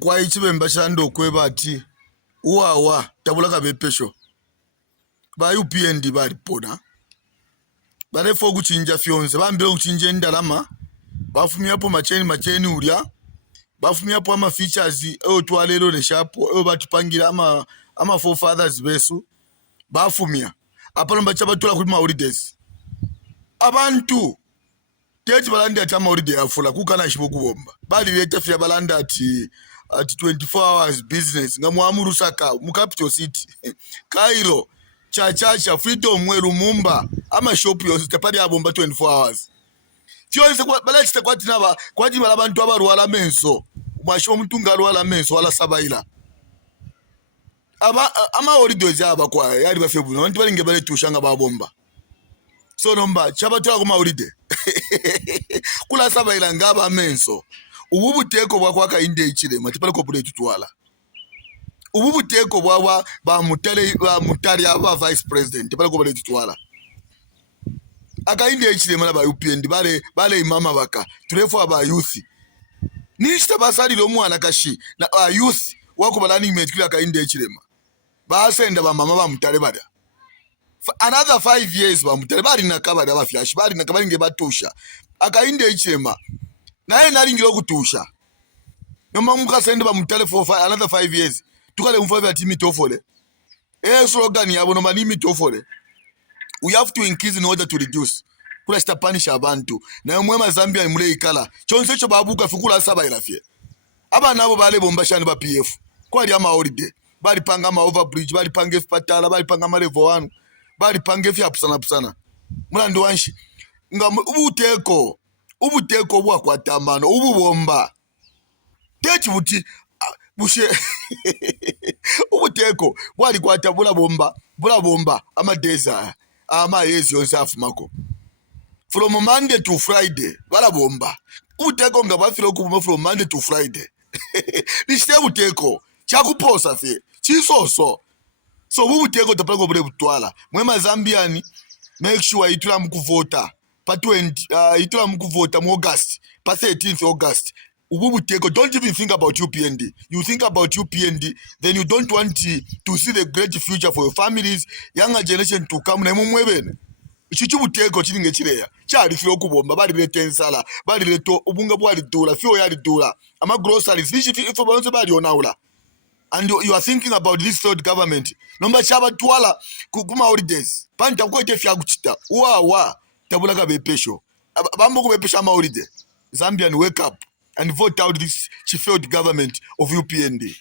kwa ichibemba chando kwebati uwawa tabulaka bepesho ba UPND bali pona balefo kuchinja fyonze bambira kuchinja endalama bafumya hapo macheni ulya bafumya hapo ama features twalero ne shapo batupangira ama forefathers besu bafumya apalo mbacha batula kuli holidays abantu techi balandi ati holiday afula kukana shibo kubomba bali leta fya balanda ati 24 hours business ngamwamu Lusaka mu capital city Cairo chachacha Freedom mweru mumba ama shop yose tapali abomba 24 hours fyonse kwa bala chitakwati naba kwaji balabantu abarwala menso mwasho mtunga alwala menso wala sabaila ama holidays aba kwa yali bafebu abantu balinge bale tushanga babomba so nomba chabatula kuma holiday kula sabaila ngaba menso ububuteko bwakwaka inde ichilema tipale kopule tutwala ububuteko bwawa ba mutali aba vice president tipale kopule tutwala aka inde ichilema na ba UPND bale imama baka turefo aba youth nishita basali lo mwana kashi na youth wako balani imetikila aka inde ichilema basenda ba mama ba mutale bada another 5 years ba mutale bali nakaba da ba flash bali nakaba nge batosha aka inde ichilema naye nalingiro kutusha noma mukasende bamutale for another 5 years tukale mfavi ati mitofole slogan yabo noma ni mitofole we have to increase in order to reduce kula sta punish abantu naye mwema Zambia imule ikala chonse cho babuka fikula saba ilafye aba nabo bale bomba shani ba PF kwali ama holiday bali panga ma overbridge bali panga fatala bali panga ma level 1 bali panga fya pusana mulando wanshi ngam ubuteko bwa kwatamano ububomba techi buti bushe ubuteko bwali kwatabula bomba ama desert ama yezi yonse afumako from Monday to Friday bala bomba ubuteko ngabafira okuboma from Monday to Friday lishite ubuteko chakuposa fe chisoso so ubuteko tapako bule butwala mwema Zambiani make sure itula mkuvota pa 20 itula mkuvota mu August pa 13th August ububuteko. Don't even think about UPND. You think about UPND, then you don't want to see the great future for your families, younger generation to come. Na mumwebene ichichubuteko chilinge chileya chali fyo kubomba bali bile tensala bali bile to ubunga bwali dola fyo yali dola ama groceries nishi ifo bonse bali onaula. And you are thinking about this third government nomba chaba twala kuma holidays panta ko ite fya kuchita wa tabulaka bepesho bambo ko bepesha ma holiday. Zambian, wake up and vote out this failed government of UPND.